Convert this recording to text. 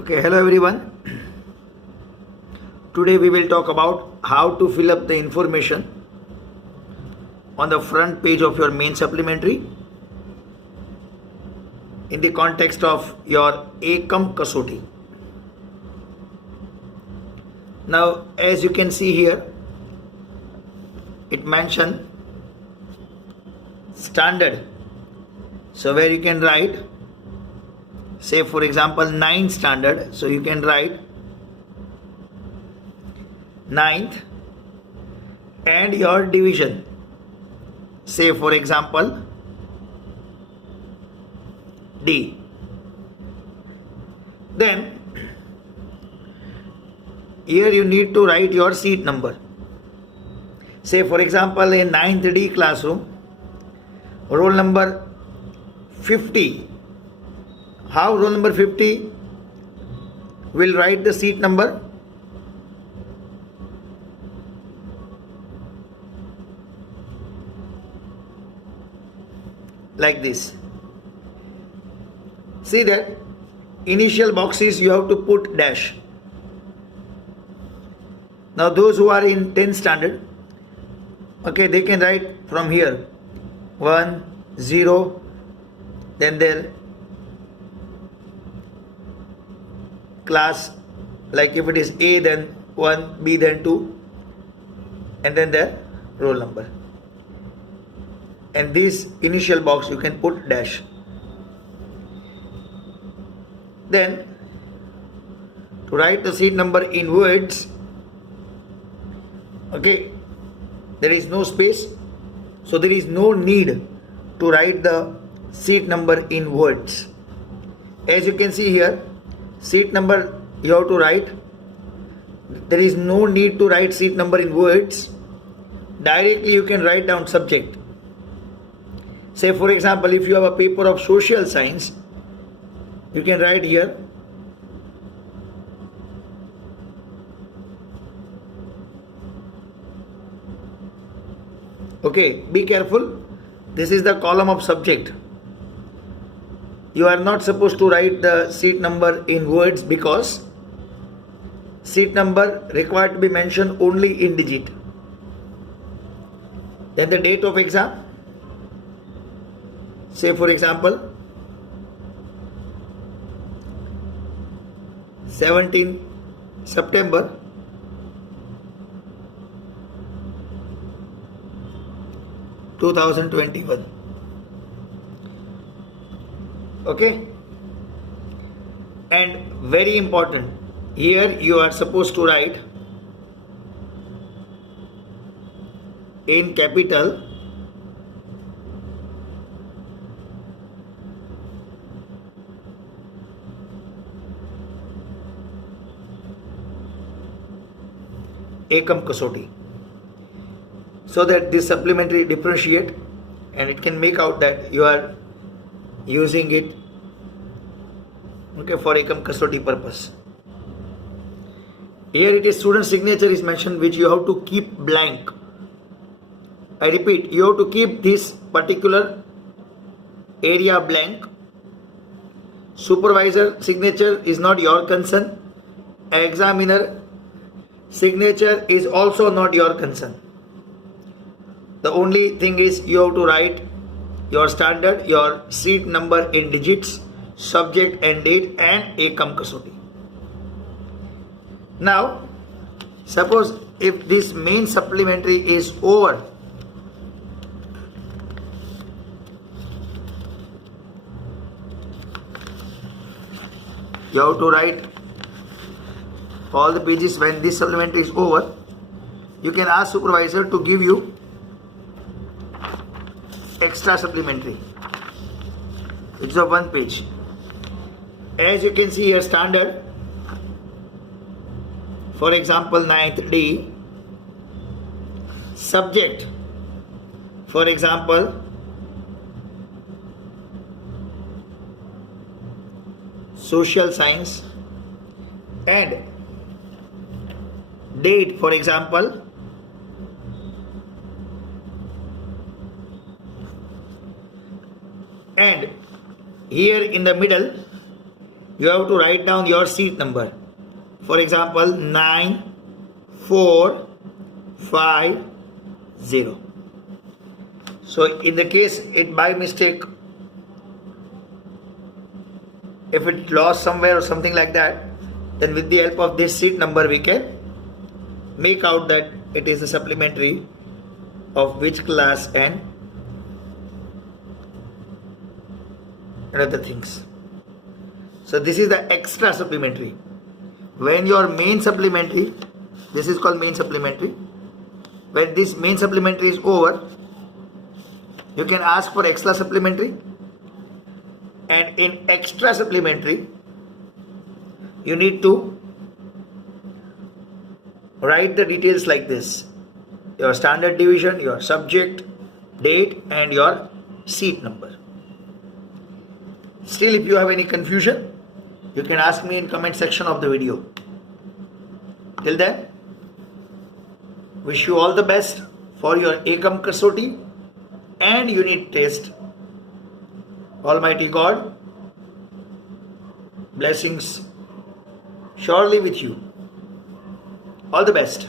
Okay, hello everyone. Today we will talk about how to fill up the information on the front page of your main supplementary in the context of your Ekam Kasoti. Now, as you can see here, it mentioned standard. So where you can write, say for example 9th standard, so you can write 9th and your division, say for example D. Then here you need to write your seat number. Say for example in 9th D classroom, roll number 50. How roll number 50 will write the seat number? Like this. See that initial boxes you have to put dash. Now those who are in 10th standard, okay, they can write from here 1, 0, then their class, like if it is A then 1, B then 2, and then their roll number. And this initial box you can put dash. Then to write the seat number in words, okay, there is no space, so there is no need to write the seat number in words. As you can see here, seat number you have to write. There is no need to write seat number in words. Directly you can write down subject. Say for example, if you have a paper of social science, you can write here okay, be careful, this is the column of subject. You are not supposed to write the seat number in words because seat number required to be mentioned only in digit. Then the date of exam, say for example 17 September 2021. Okay, and very important, here you are supposed to write in capital Ekam Kasoti, so that this supplementary differentiate and it can make out that you are using it, okay, for Ekam Kasoti purpose. Here it is student signature is mentioned, which you have to keep blank. I repeat, you have to keep this particular area blank. Supervisor signature is not your concern. Examiner signature is also not your concern. The only thing is you have to write your standard, your seat number in digits, subject and date, and Ekam Kasoti. Now, suppose if this main supplementary is over, you have to write all the pages. When this supplementary is over, you can ask supervisor to give you extra supplementary, which is of 1 page. As you can see here, standard, for example 9th D, subject, for example social science, and date, for example and here in the middle you have to write down your seat number. For example, 9450. So in the case it by mistake, if it lost somewhere or something like that, then with the help of this seat number we can make out that it is a supplementary of which class and other things. So this is the extra supplementary. When your main supplementary, this is called main supplementary, when this main supplementary is over, you can ask for extra supplementary, and in extra supplementary you need to write the details like this: your standard deviation, your subject, date, and your seat number. Still, if you have any confusion, you can ask me in comment section of the video. Till then, wish you all the best for your Ekam Kasoti and unit test. Almighty God, blessings surely with you. All the best.